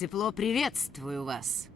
тепло приветствую вас.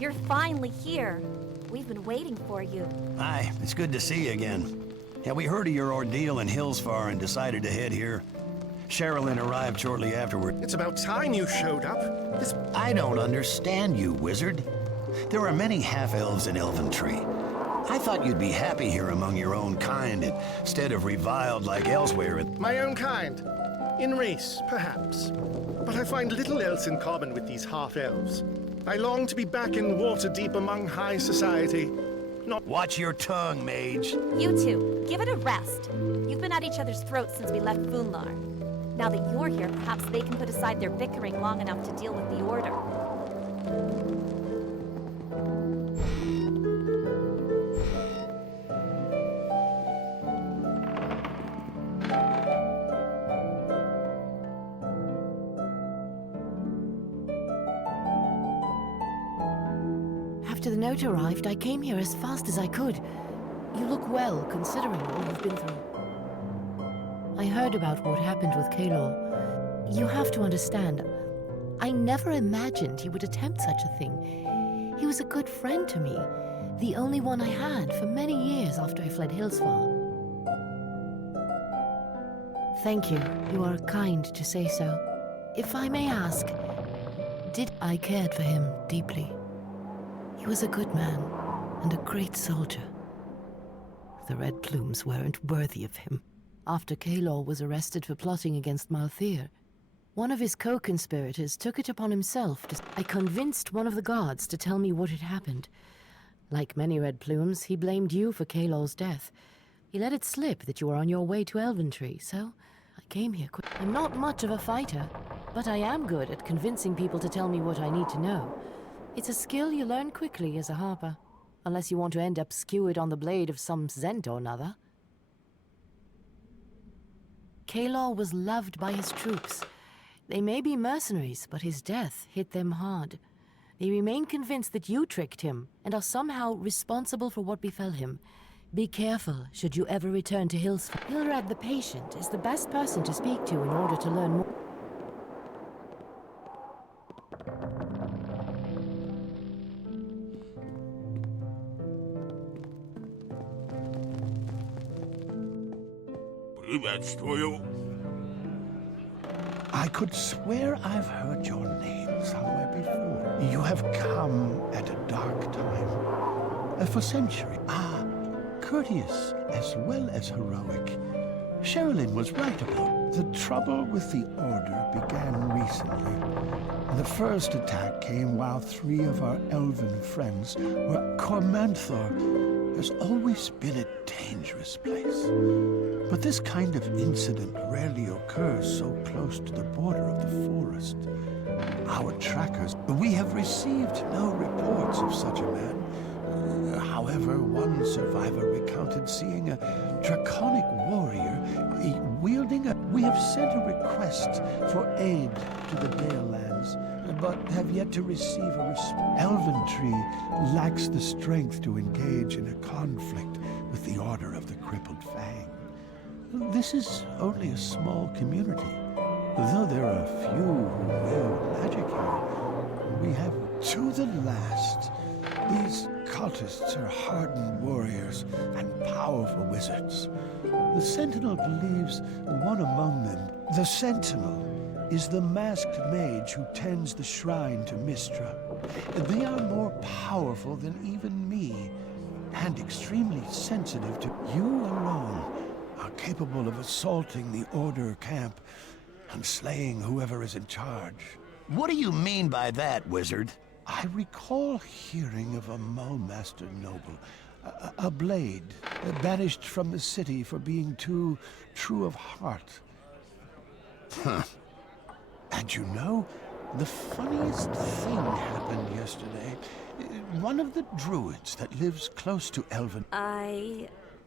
You're finally here. We've been waiting for you. Hi, it's good to see you again. Yeah, we heard of your ordeal in Hillsfar and decided to head here. Sherilyn arrived shortly afterward. It's about time you showed up. I don't understand you, wizard. There are many half-elves in Elventree. I thought you'd be happy here among your own kind, instead of reviled like elsewhere. My own kind. In race, perhaps. But I find little else in common with these half-elves. I long to be back in Waterdeep among high society. Not— Watch your tongue, mage. You two, give it a rest. You've been at each other's throats since we left Funlar. Now that you're here, perhaps they can put aside their bickering long enough to deal with the Order. After the note arrived, I came here as fast as I could. You look well, considering all you've been through. I heard about what happened with Kalor. You have to understand, I never imagined he would attempt such a thing. He was a good friend to me, the only one I had for many years after I fled Hillsfar. Thank you. You are kind to say so. If I may ask, I cared for him deeply. He was a good man and a great soldier. The Red Plumes weren't worthy of him. After Kalor was arrested for plotting against Malthair, one of his co-conspirators took it upon himself to— I convinced one of the guards to tell me what had happened. Like many Red Plumes, he blamed you for Kalor's death. He let it slip that you were on your way to Elventree, so I came here quick. I'm not much of a fighter, but I am good at convincing people to tell me what I need to know. It's a skill you learn quickly as a harper, unless you want to end up skewered on the blade of some Zent or another. Kalor was loved by his troops. They may be mercenaries, but his death hit them hard. They remain convinced that you tricked him and are somehow responsible for what befell him. Be careful should you ever return to Hillsfar. Hilrad the Patient is the best person to speak to in order to learn more. I could swear I've heard your name somewhere before. You have come at a dark time. For centuries. Courteous as well as heroic. Sherilyn was right about the trouble with the Order began recently. The first attack came while 3 of our elven friends were— Cormanthor has always been a dangerous place. But this kind of incident rarely occurs so close to the border of the forest. Our trackers— we have received no reports of such a man. However, one survivor recounted seeing a draconic warrior wielding a... We have sent a request for aid to the Dale lands, but have yet to receive a response. Elventree lacks the strength to engage in a conflict with the Order of the Crippled Fang. This is only a small community. Though there are a few who wield magic here, we have to the last. These cultists are hardened warriors and powerful wizards. The Sentinel believes one among them, the Sentinel, is the masked mage who tends the shrine to Mistra. They are more powerful than even me, and extremely sensitive to you alone are capable of assaulting the Order camp and slaying whoever is in charge. What do you mean by that, wizard? I recall hearing of a Mulmaster noble, a blade, banished from the city for being too true of heart. Huh. And you know, the funniest thing happened yesterday. One of the druids that lives close to Elven...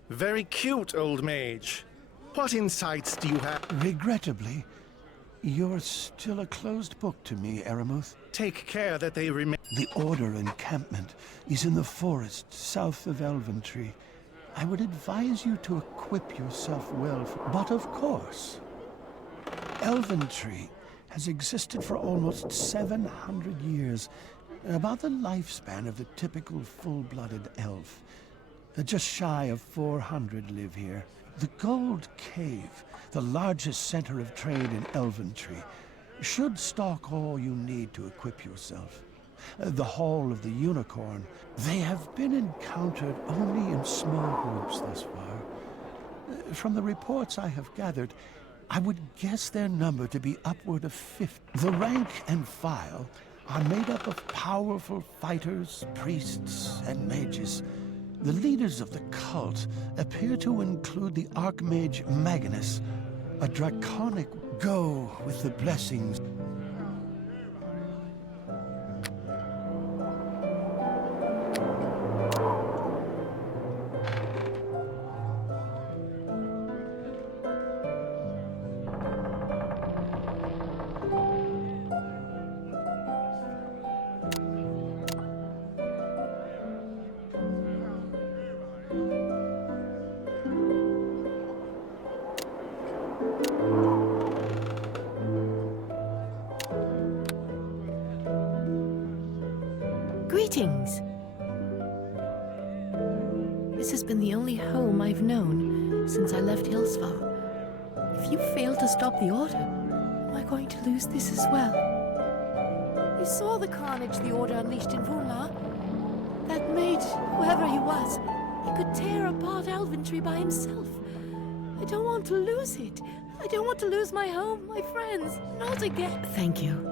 Very cute, old mage. What insights do you have? Regrettably, you're still a closed book to me, Aramuth. Take care that they remain. The Order encampment is in the forest south of Elventree. I would advise you to equip yourself well, but of course, Elventree has existed for almost 700 years, about the lifespan of the typical full-blooded elf. Just shy of 400 live here. The Gold Cave, the largest center of trade in Elventree, should stock all you need to equip yourself. The Hall of the Unicorn, they have been encountered only in small groups thus far. From the reports I have gathered, I would guess their number to be upward of 50. The rank and file are made up of powerful fighters, priests, and mages. The leaders of the cult appear to include the Archmage Magnus, a draconic go with the blessings. Greetings. This has been the only home I've known since I left Hillsfar. If you fail to stop the Order, am I going to lose this as well? You saw the carnage the Order unleashed in Vunlar. That mage, whoever he was, he could tear apart Elventree by himself. I don't want to lose it. I don't want to lose my home, my friends, not again. Thank you.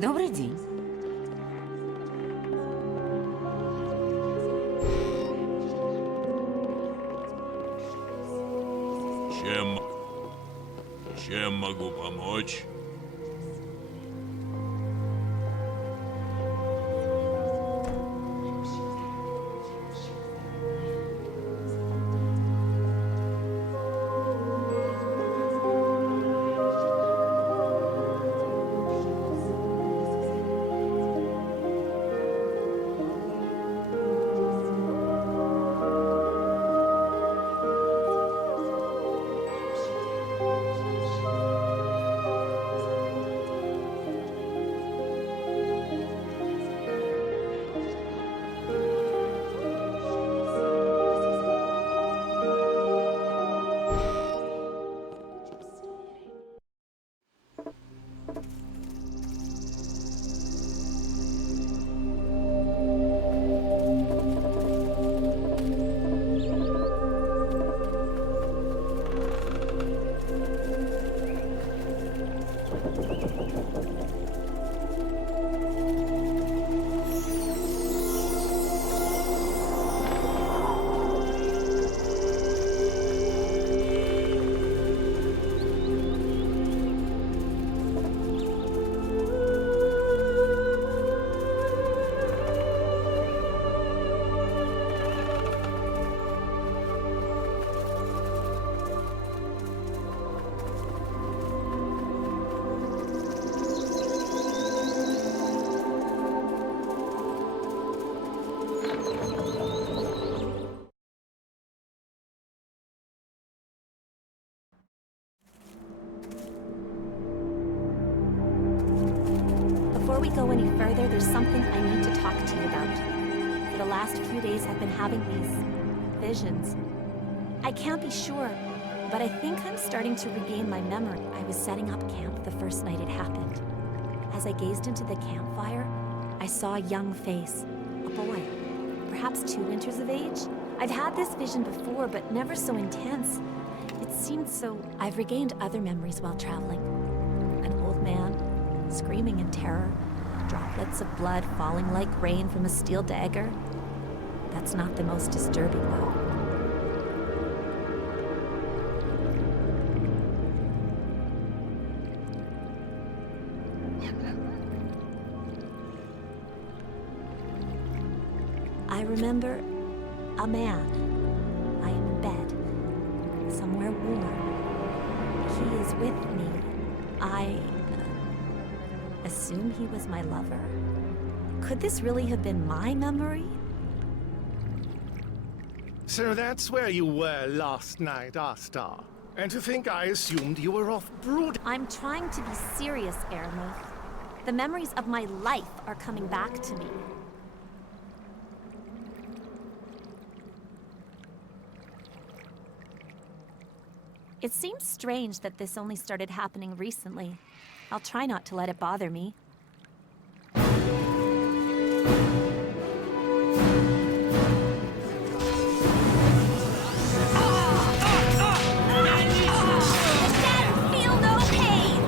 Добрый день. могу помочь? Before we go any further, there's something I need to talk to you about. For the last few days, I've been having these visions. I can't be sure, but I think I'm starting to regain my memory. I was setting up camp the first night it happened. As I gazed into the campfire, I saw a young face, a boy, perhaps 2 winters of age. I've had this vision before, but never so intense. It seemed so... I've regained other memories while traveling. An old man, screaming in terror, droplets of blood falling like rain from a steel dagger. That's not the most disturbing, though. I remember a man. I am in bed, somewhere warm. He is with me. I assume he was my lover. Could this really have been my memory? So that's where you were last night, Astar. And to think I assumed you were off brood. I'm trying to be serious, Aramuth. The memories of my life are coming back to me. It seems strange that this only started happening recently. I'll try not to let it bother me. Feel no pain!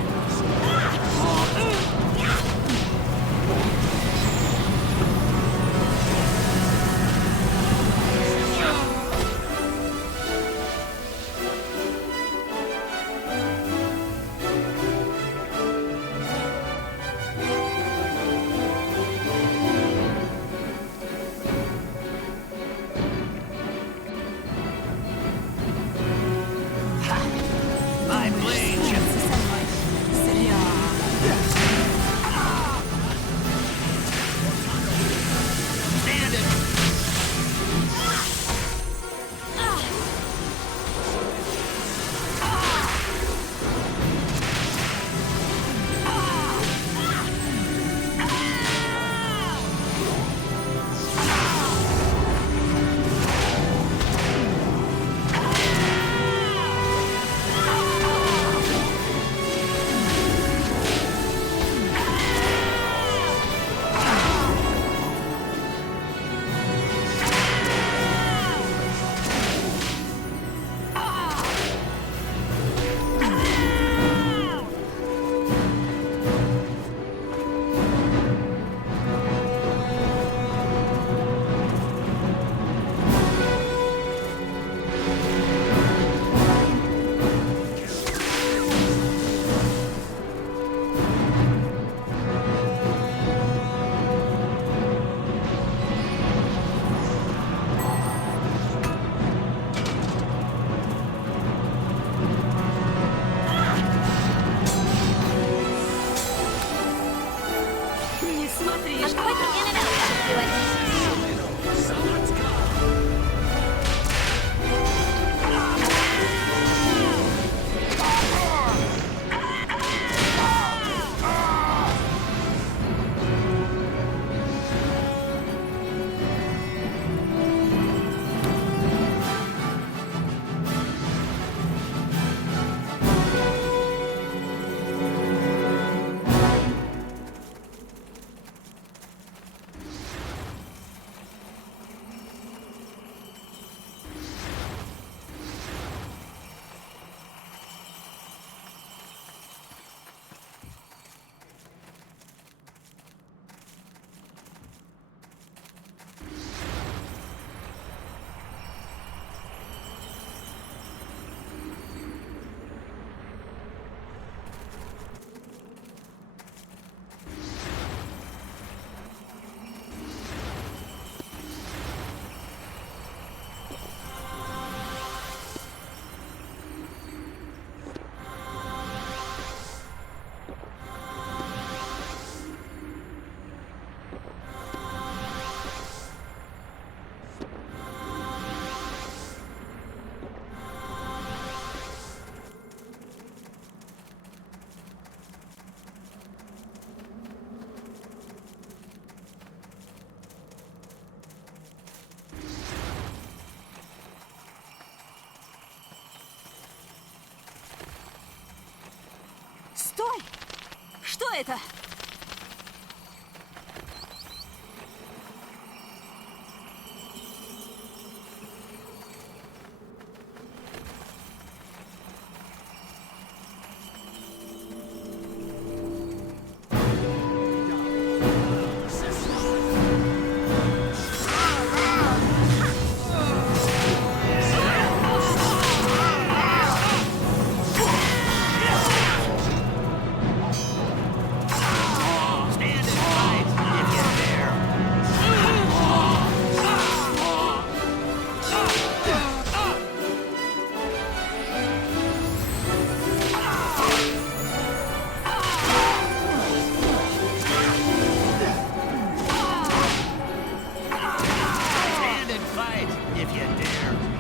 do it. Стой! Что это? Stand and fight if you dare.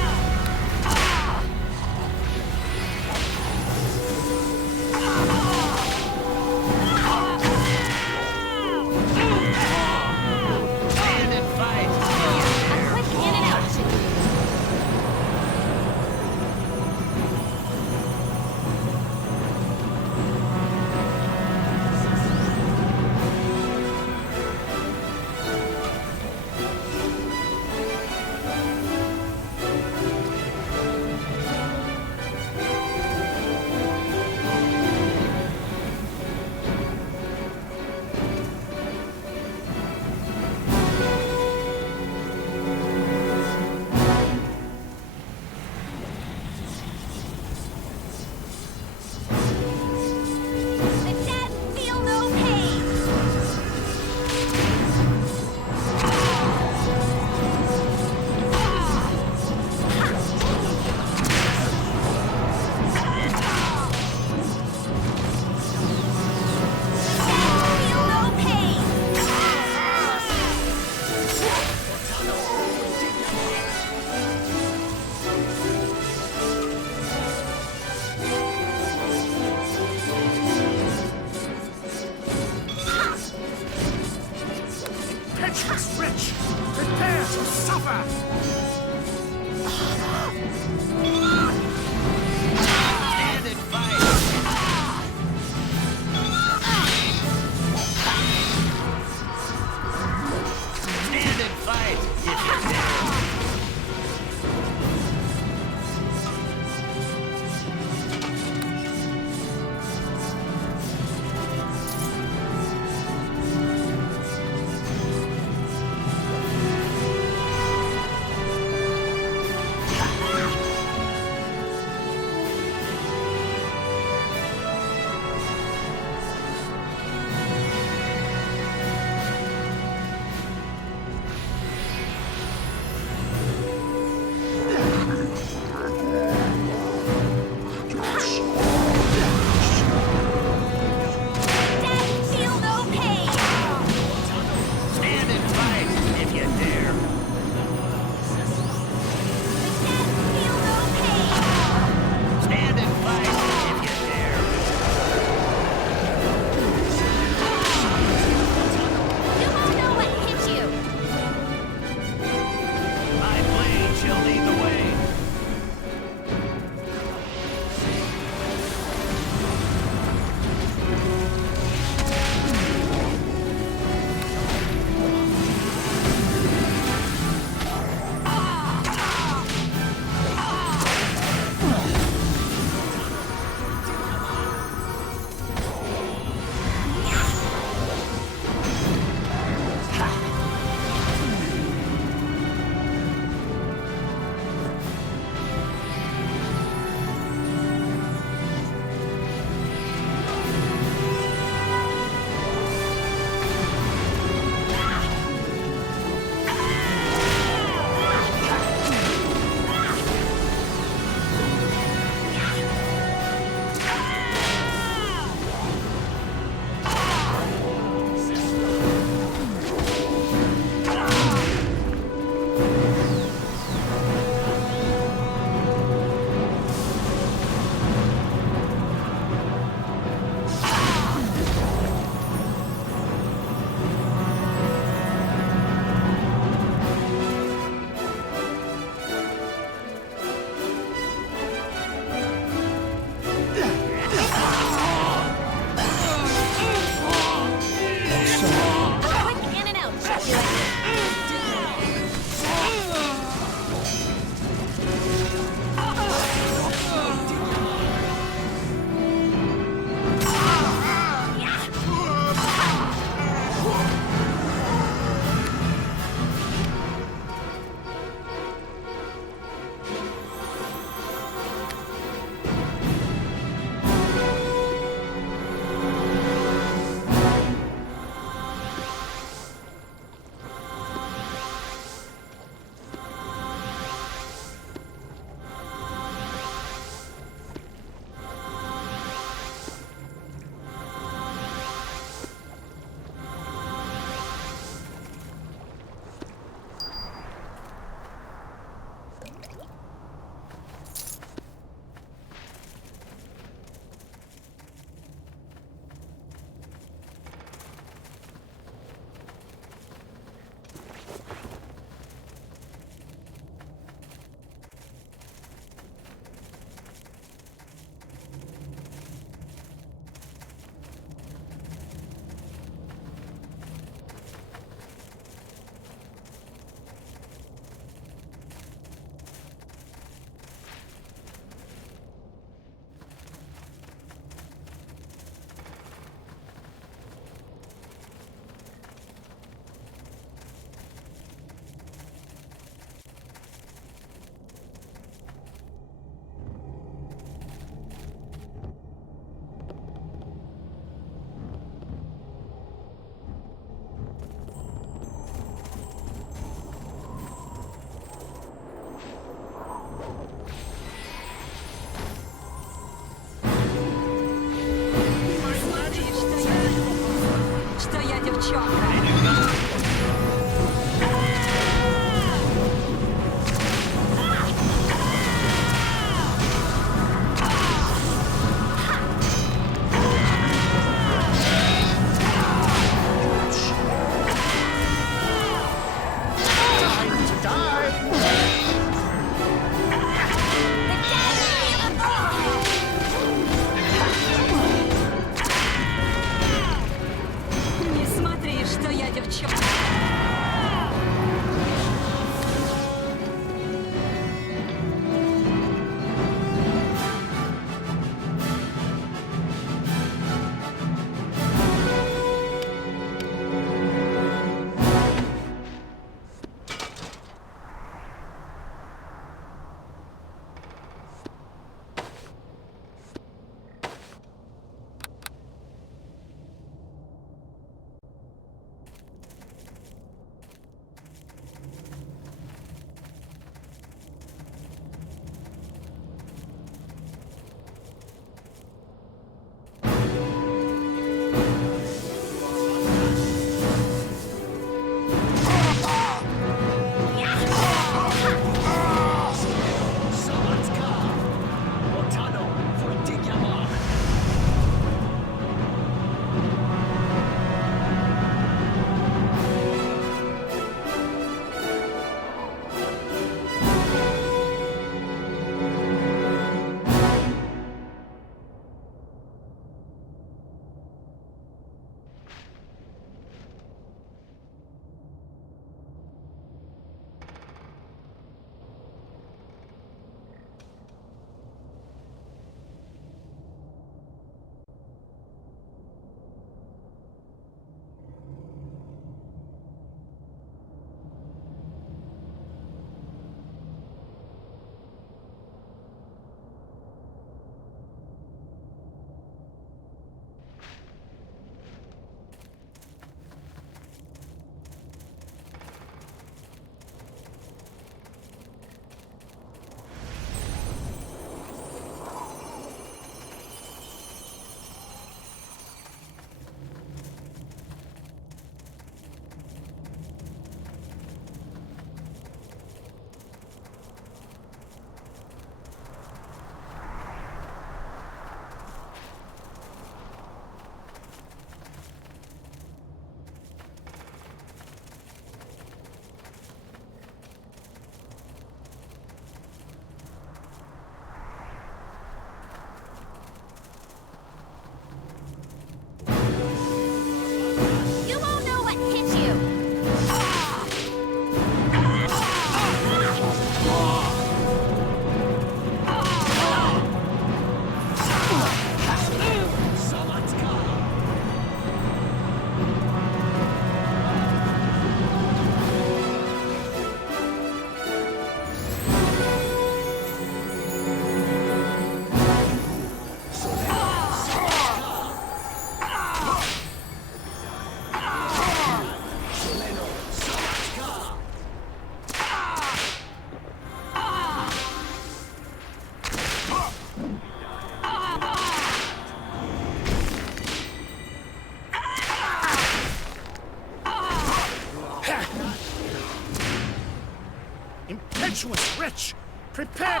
Impetuous wretch! Prepare!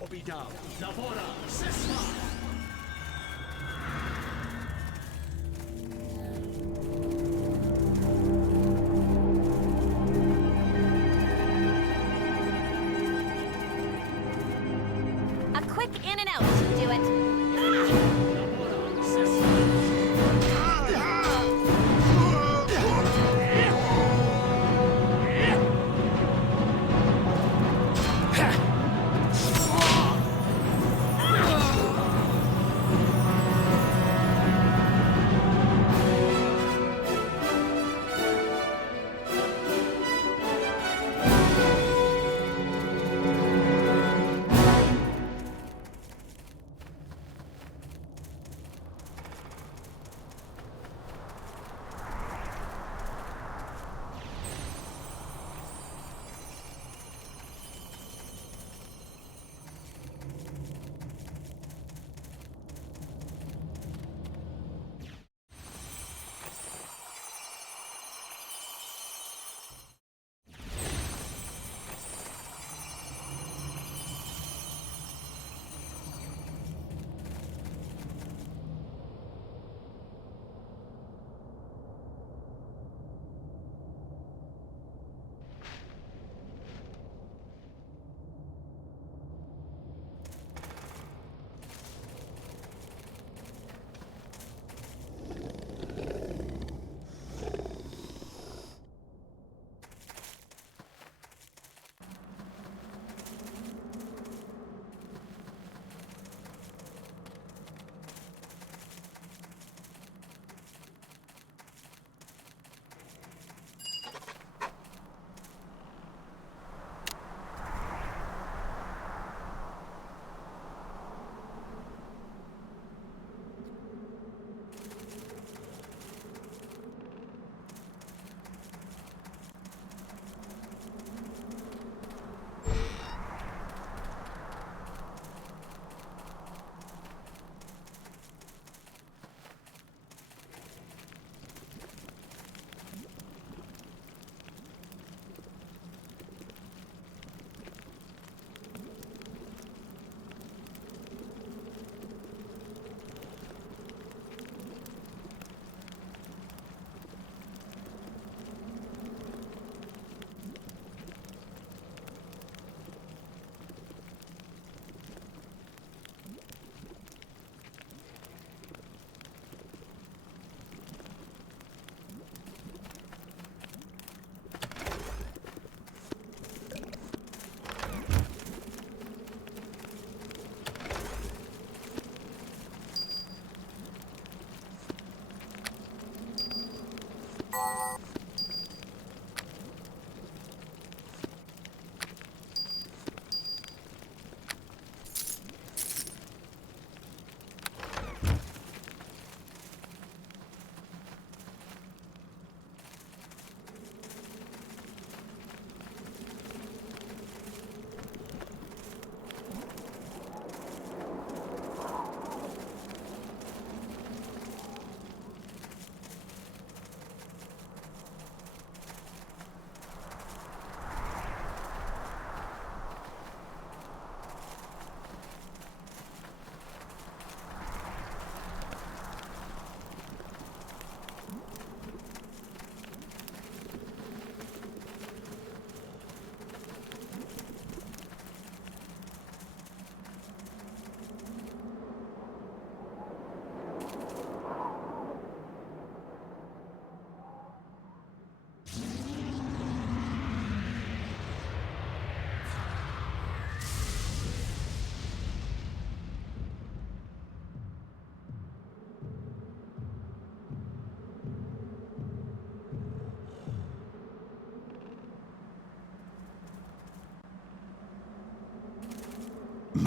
Obidał, Nawora, Sesma! A quick in and out should do it. Nawora, Sesma!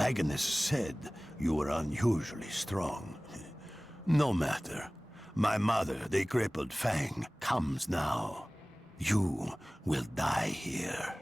Magnus said you were unusually strong. No matter. My mother, the crippled Fang, comes now. You will die here.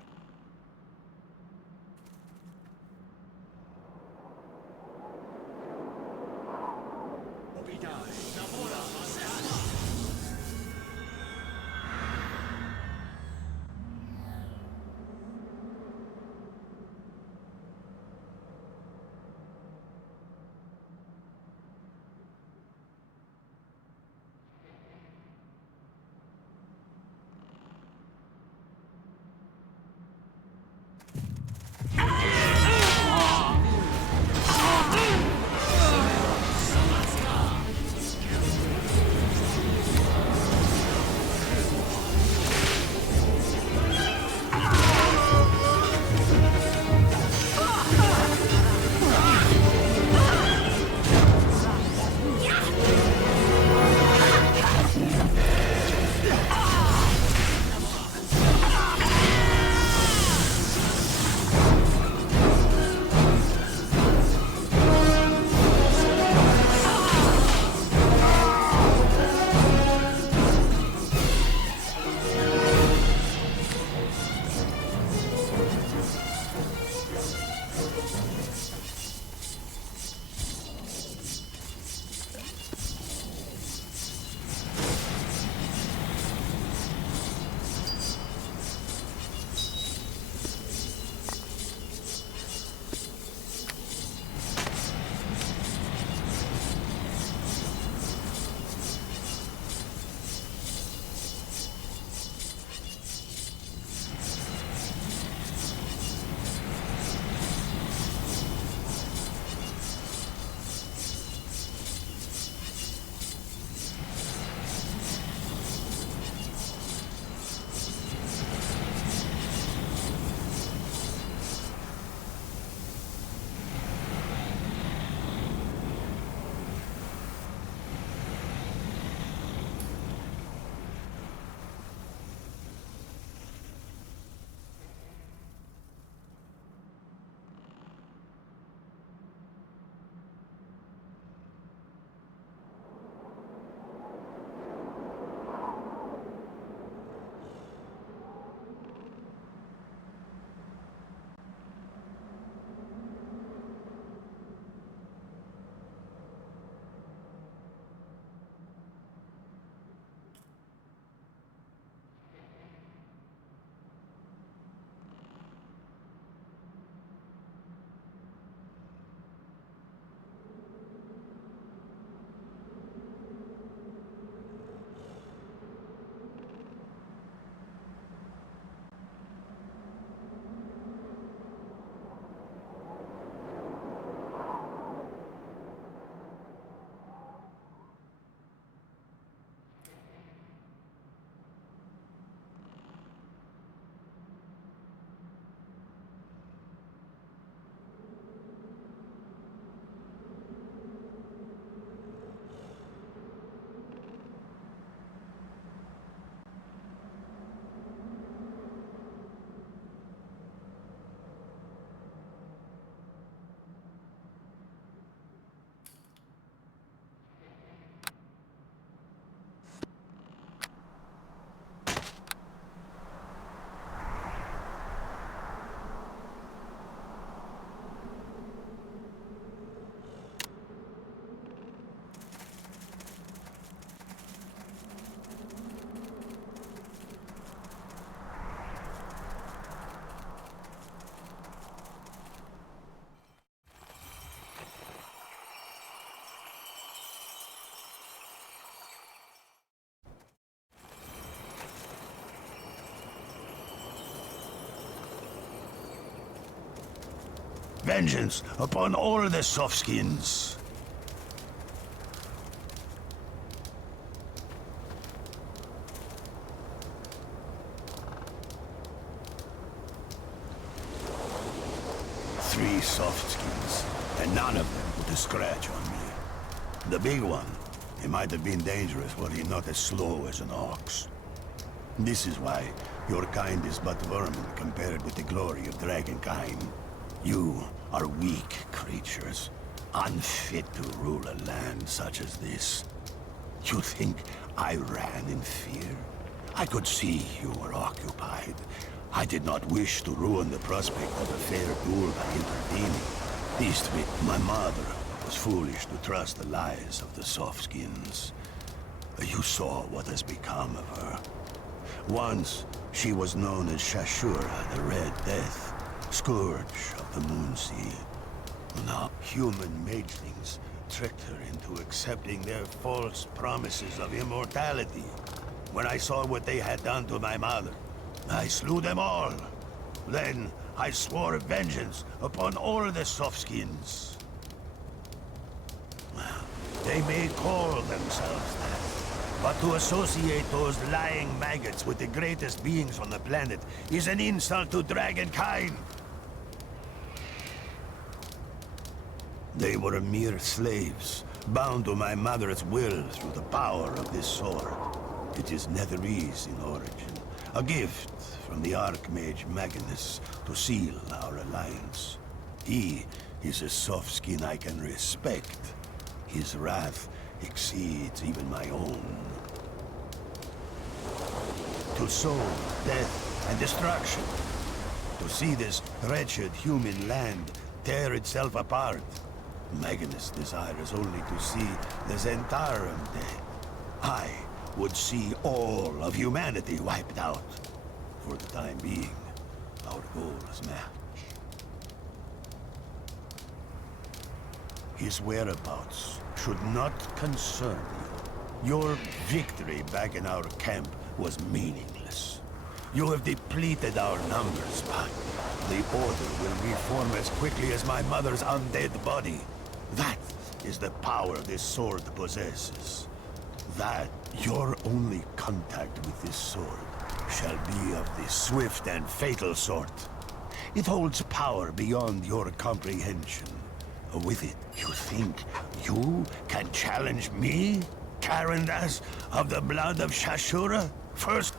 Vengeance upon all the softskins. Three softskins, and none of them put a scratch on me. The big one, he might have been dangerous were he not as slow as an ox. This is why your kind is but vermin compared with the glory of dragonkind. You are weak creatures, unfit to rule a land such as this. You think I ran in fear? I could see you were occupied. I did not wish to ruin the prospect of a fair duel by intervening. Leastly, my mother was foolish to trust the lies of the softskins. You saw what has become of her. Once, she was known as Shashura, the Red Death, scourge of the Moonsea. Now, human magelings tricked her into accepting their false promises of immortality. When I saw what they had done to my mother, I slew them all. Then, I swore vengeance upon all the softskins. They may call themselves that, but to associate those lying maggots with the greatest beings on the planet is an insult to dragonkind. They were mere slaves, bound to my mother's will through the power of this sword. It is Netherese in origin, a gift from the Archmage Magnus to seal our alliance. He is a softskin I can respect. His wrath exceeds even my own. To sow death and destruction. To see this wretched human land tear itself apart. Magnus desires only to see the Zentarum dead. I would see all of humanity wiped out. For the time being, our goal is matched. His whereabouts should not concern you. Your victory back in our camp was meaningless. You have depleted our numbers, but the Order will reform as quickly as my mother's undead body. That is the power this sword possesses. That your only contact with this sword shall be of the swift and fatal sort. It holds power beyond your comprehension. With it, you think you can challenge me, Karandas of the blood of Shashura? First...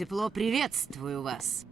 Тепло приветствую вас.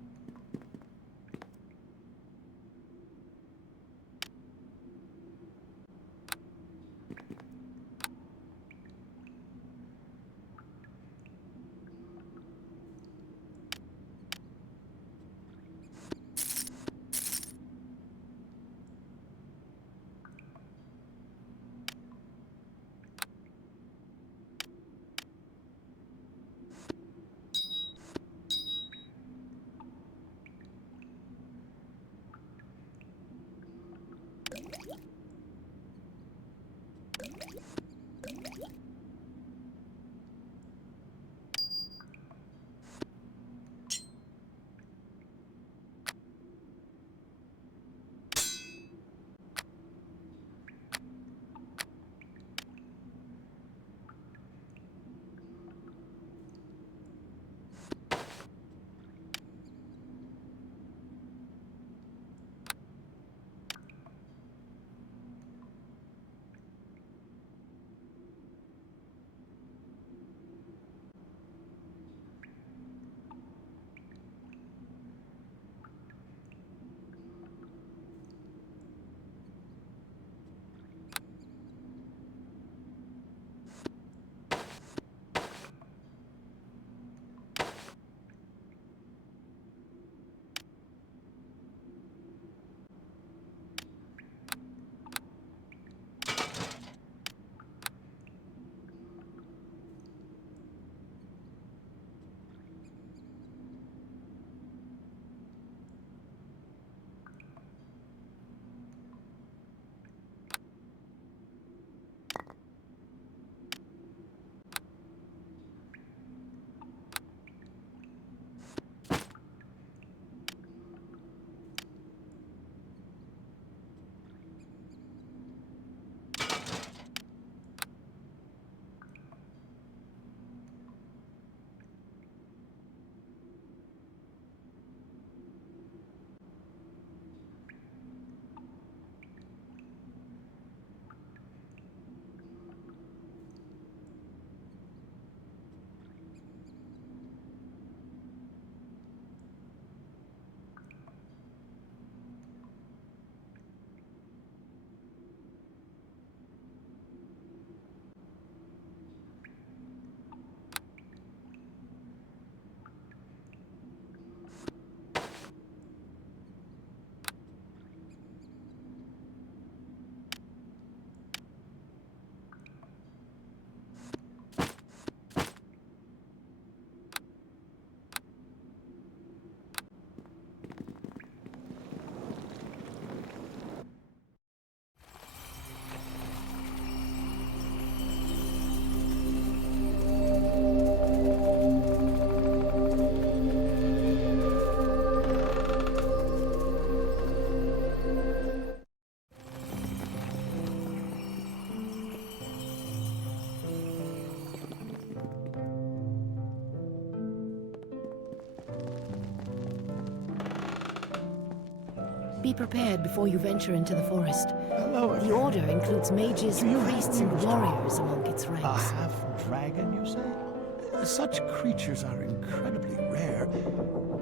Be prepared before you venture into the forest. Hello. The Order includes mages, Do you priests, and have warriors among its A ranks. half-dragon, you say? Such creatures are incredibly rare.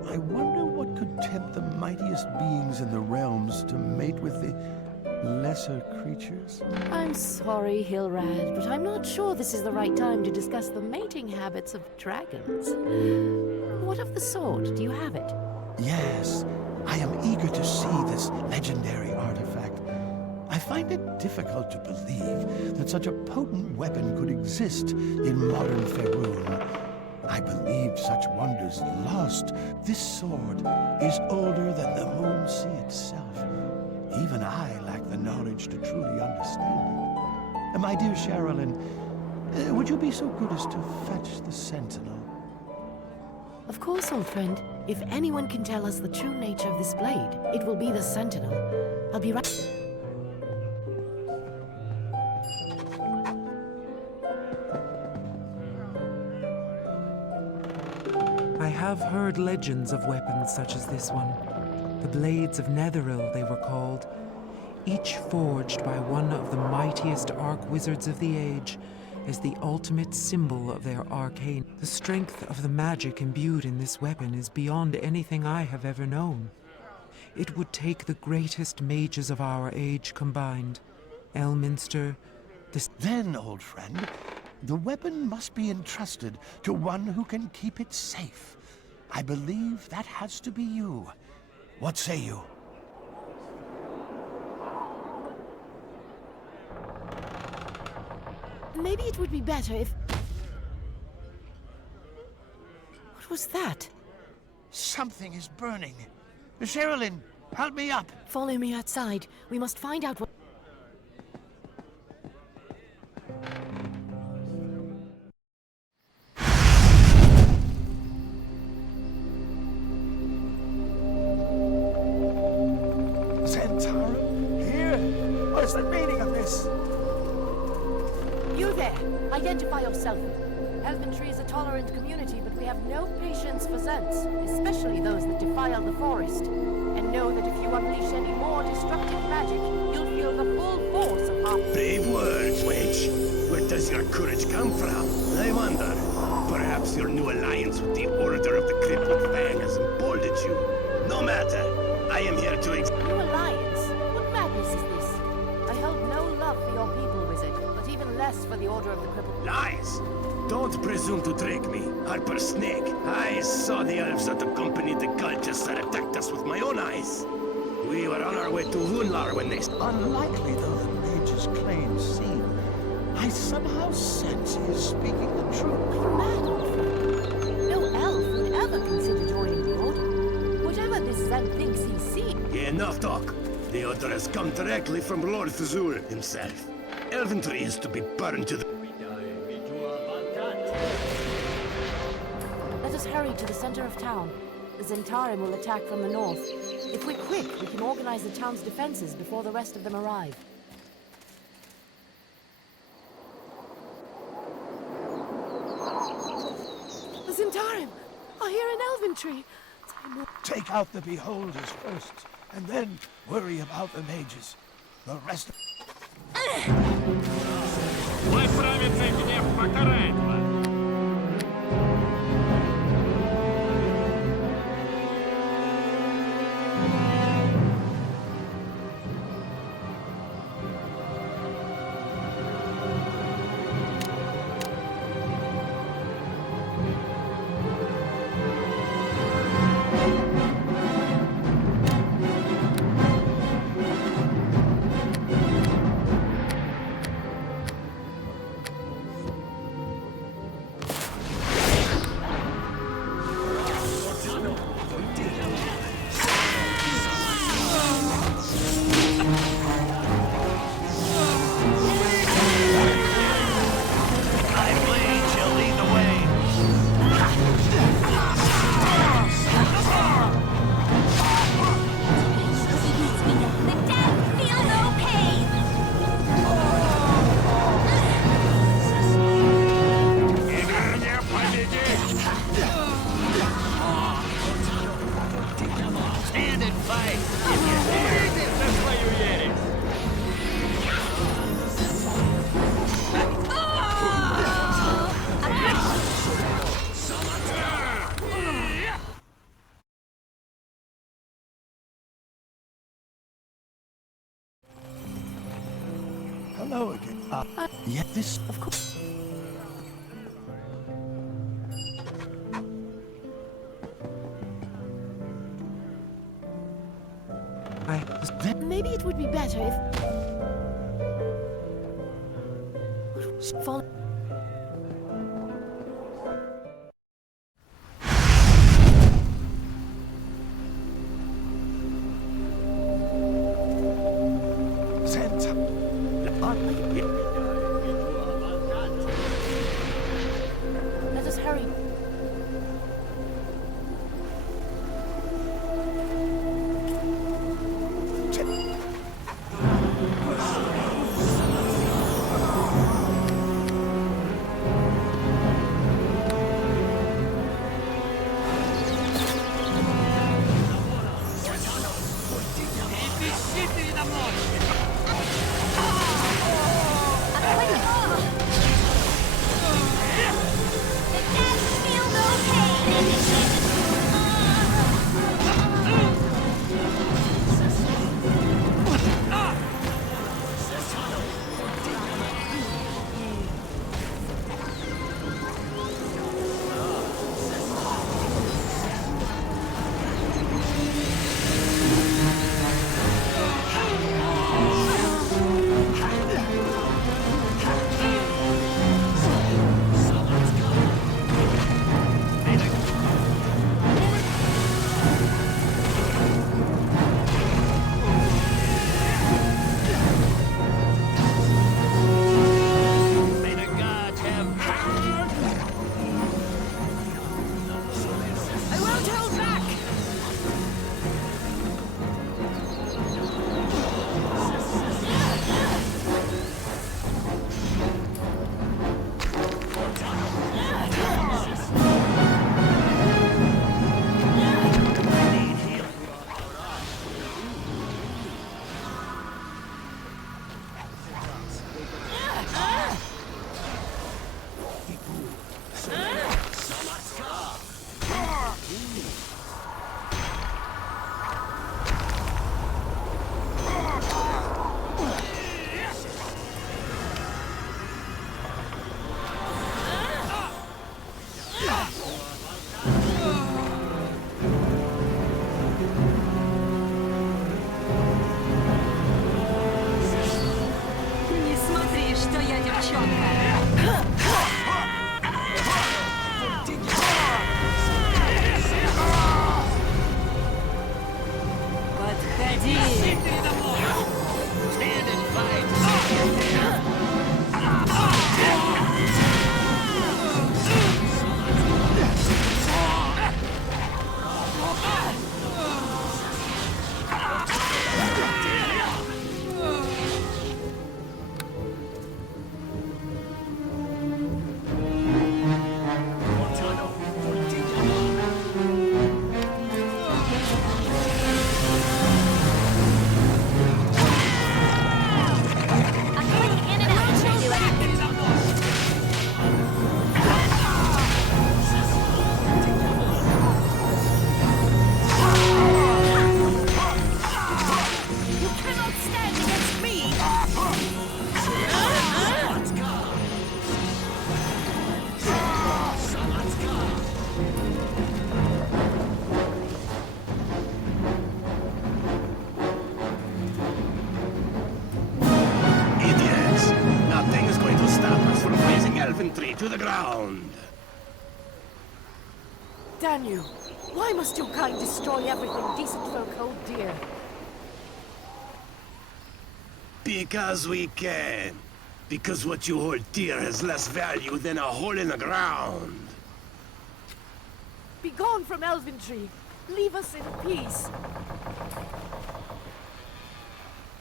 I wonder what could tempt the mightiest beings in the realms to mate with the lesser creatures? I'm sorry, Hilrad, but I'm not sure this is the right time to discuss the mating habits of dragons. What of the sword? Do you have it? Yes, I am eager to see this legendary artifact. I find it difficult to believe that such a potent weapon could exist in modern Faerun. I believed such wonders lost. This sword is older than the Moonsea itself. Even I lack the knowledge to truly understand it. My dear Sherilyn, would you be so good as to fetch the sentinel? Of course, old friend. If anyone can tell us the true nature of this blade, it will be the Sentinel. I'll be right... I have heard legends of weapons such as this one. The Blades of Netheril, they were called. Each forged by one of the mightiest arc wizards of the age, as the ultimate symbol of their arcane. The strength of the magic imbued in this weapon is beyond anything I have ever known. It would take the greatest mages of our age combined. Elminster, Then, old friend, the weapon must be entrusted to one who can keep it safe. I believe that has to be you. What say you? Maybe it would be better if... What was that? Something is burning. Sherilyn, help me up. Follow me outside. We must find out what... Zentarum? Here? What is the meaning of this? You there! Identify yourself. Elventree is a tolerant community, but we have no patience for Zents, especially those that defile the forest. And know that if you unleash any more destructive magic, you'll feel the full force of our... Brave words, Witch. Where does your courage come from? I wonder. Perhaps your new alliance with the Order of the Crippled Fang has emboldened you. No matter. I am here to New alliance? What madness is this? I hold no love for your people, wizard, but even less for the Order of the Crippled... Lies! Don't presume to trick me, Harper Snake. I saw the elves that accompanied the cultists that attacked us with my own eyes. We were on our way to Hunlar when they... Unlikely though the mage's claims seem, I somehow sense he is speaking the truth. Are you mad, old friend? No elf would ever consider joining the Order. Whatever this Zen thinks he's seen... Enough talk. The order has come directly from Lord Thazur himself. Elventree is to be burned to the... Let us hurry to the center of town. The Zentarim will attack from the north. If we're quick, we can organize the town's defenses before the rest of them arrive. The Zentarim are here in Elventree. Take out the beholders first, and then worry about the mages. The rest... Мой праведный гнев покарает вас. Hello again. Yet this... Of course. Maybe it would be better if... Follow... Let us hurry. Подходи! To the ground! Damn you! Why must your kind destroy everything decent folk hold dear? Because we can. Because what you hold dear has less value than a hole in the ground. Be gone from Elventree! Leave us in peace!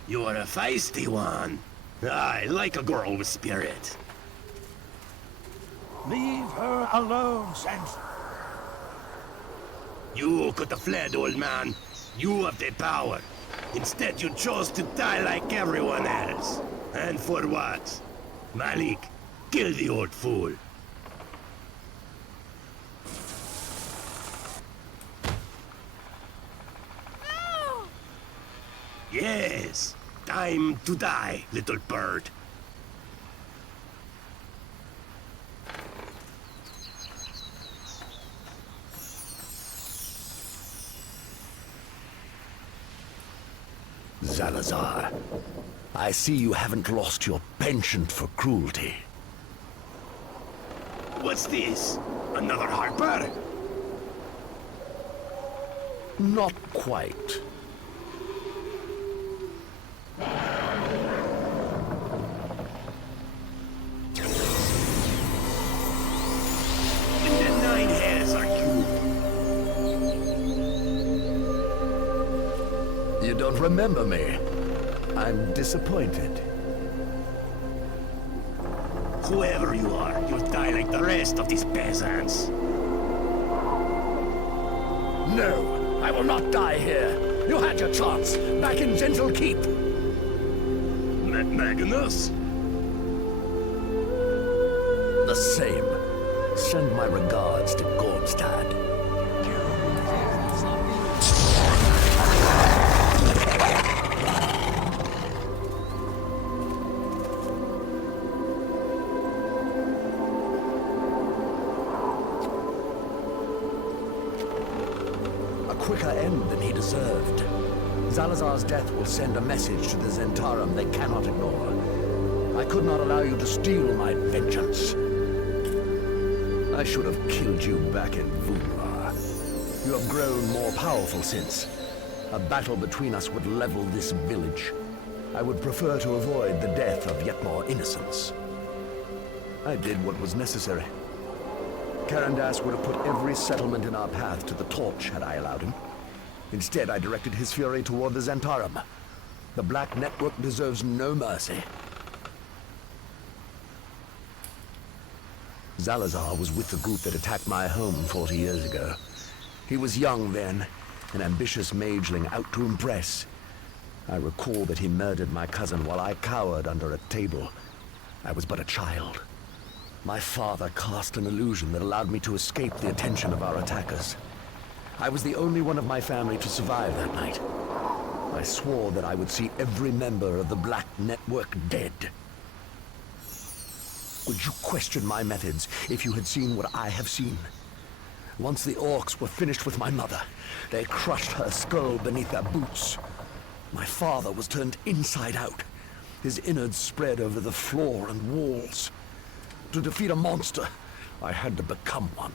You are a feisty one. I like a girl with spirit. Leave her alone, Sansa. You could have fled, old man. You have the power. Instead, you chose to die like everyone else. And for what? Malik, kill the old fool. No! Yes, time to die, little bird. Salazar, I see you haven't lost your penchant for cruelty. What's this? Another harper? Not quite. The nine hairs are you. You don't remember me. I'm disappointed. Whoever you are, you'll die like the rest of these peasants. No, I will not die here. You had your chance, back in Gentle Keep. Magnus? The same. Send my regards to Gormstad. Quicker end than he deserved. Salazar's death will send a message to the Zentarum they cannot ignore. I could not allow you to steal my vengeance. I should have killed you back in Vumar. You have grown more powerful since. A battle between us would level this village. I would prefer to avoid the death of yet more innocents. I did what was necessary. Karandas would have put every settlement in our path to the torch had I allowed him. Instead, I directed his fury toward the Zentarum. The Black Network deserves no mercy. Salazar was with the group that attacked my home 40 years ago. He was young then, an ambitious mageling out to impress. I recall that he murdered my cousin while I cowered under a table. I was but a child. My father cast an illusion that allowed me to escape the attention of our attackers. I was the only one of my family to survive that night. I swore that I would see every member of the Black Network dead. Would you question my methods if you had seen what I have seen? Once the orcs were finished with my mother, they crushed her skull beneath their boots. My father was turned inside out. his innards spread over the floor and walls. To defeat a monster, I had to become one.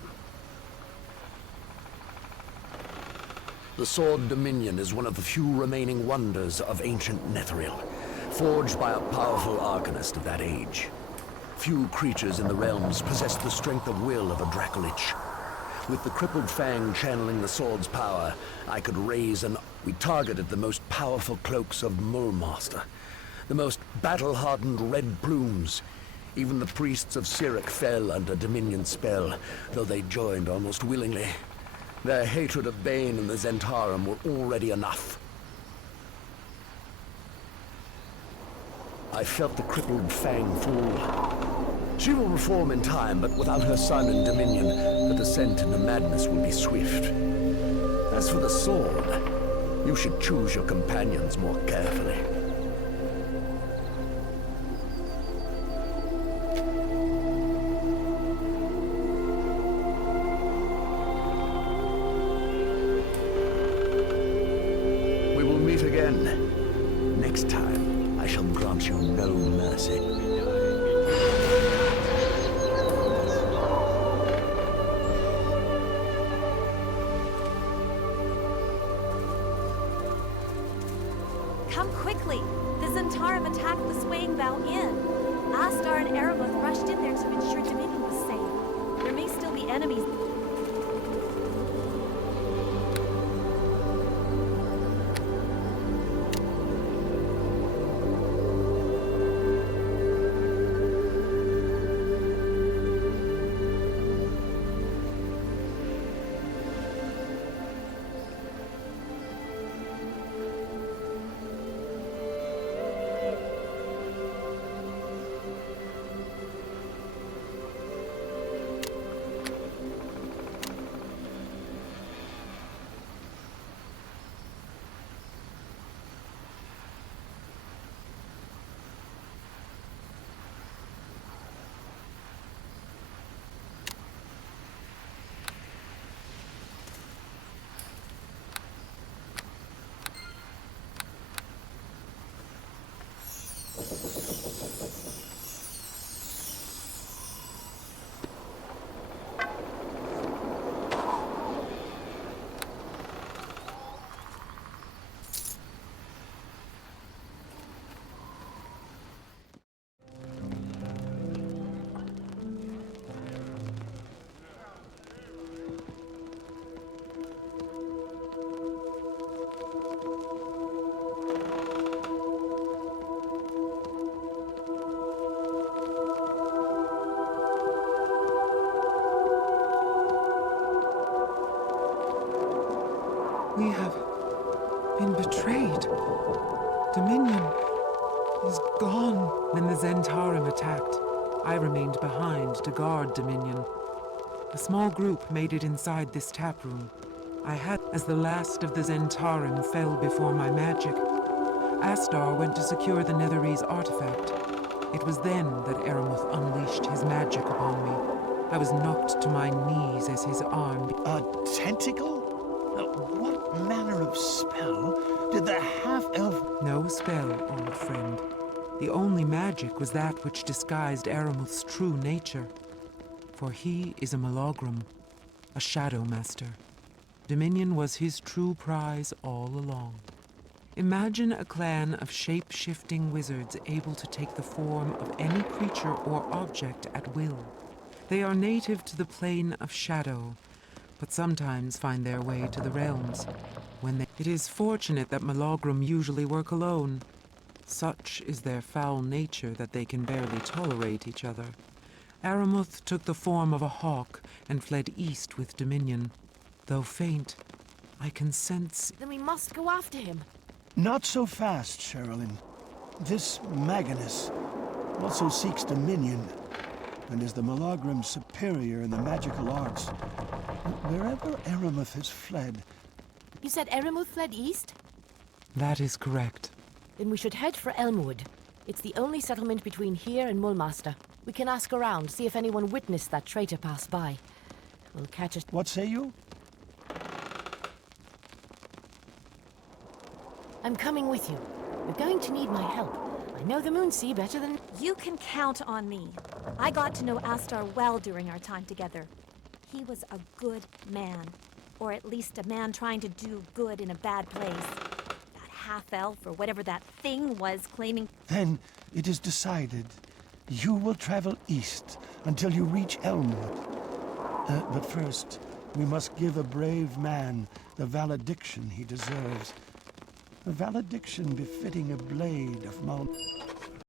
The Sword Dominion is one of the few remaining wonders of ancient Netheril, forged by a powerful arcanist of that age. Few creatures in the realms possess the strength of will of a Dracolich. With the crippled Fang channeling the sword's power, I could raise an... We targeted the most powerful cloaks of Mulmaster, the most battle-hardened Red Plumes. Even the priests of Cyric fell under Dominion spell, though they joined almost willingly. Their hatred of Bane and the Zentarum were already enough. I felt the crippled Fang fall. She will reform in time, but without her son in Dominion, the descent into madness will be swift. As for the sword, you should choose your companions more carefully. We will meet again. Next time, I shall grant you no mercy. Come quickly! The Zentarum attacked the Swaying Bow Inn. Astar and Eremuth rushed in there to ensure Dominion was safe. There may still be enemies. We have been betrayed. Dominion is gone. When the Zentarum attacked, I remained behind to guard Dominion. A small group made it inside this tap room. I had, as the last of the Zentarum fell before my magic. Astar went to secure the Netherese artifact. It was then that Eremuth unleashed his magic upon me. I was knocked to my knees as his arm... A tentacle? What manner of spell did the half-elf... No spell, old friend. The only magic was that which disguised Eremuth's true nature. For he is a Malogrum, a Shadow Master. Dominion was his true prize all along. Imagine a clan of shape-shifting wizards able to take the form of any creature or object at will. They are native to the plane of shadow, but sometimes find their way to the realms. It is fortunate that Malogrum usually work alone. Such is their foul nature that they can barely tolerate each other. Eremuth took the form of a hawk and fled east with Dominion. Though faint, I can sense... Then we must go after him. Not so fast, Sherilyn. This Magnus also seeks Dominion, and is the Malogrum's superior in the magical arts. Wherever Eremuth has fled... You said Eremuth fled east? That is correct. Then we should head for Elmwood. It's the only settlement between here and Mulmaster. We can ask around, see if anyone witnessed that traitor pass by. We'll catch us... What say you? I'm coming with you. You're going to need my help. I know the Moonsea better than... You can count on me. I got to know Astar well during our time together. He was a good man. Or at least a man trying to do good in a bad place. That half-elf, or whatever that thing was, claiming... Then it is decided. You will travel east until you reach Elmwood. But first, we must give a brave man the valediction he deserves. A valediction befitting a blade of Mal...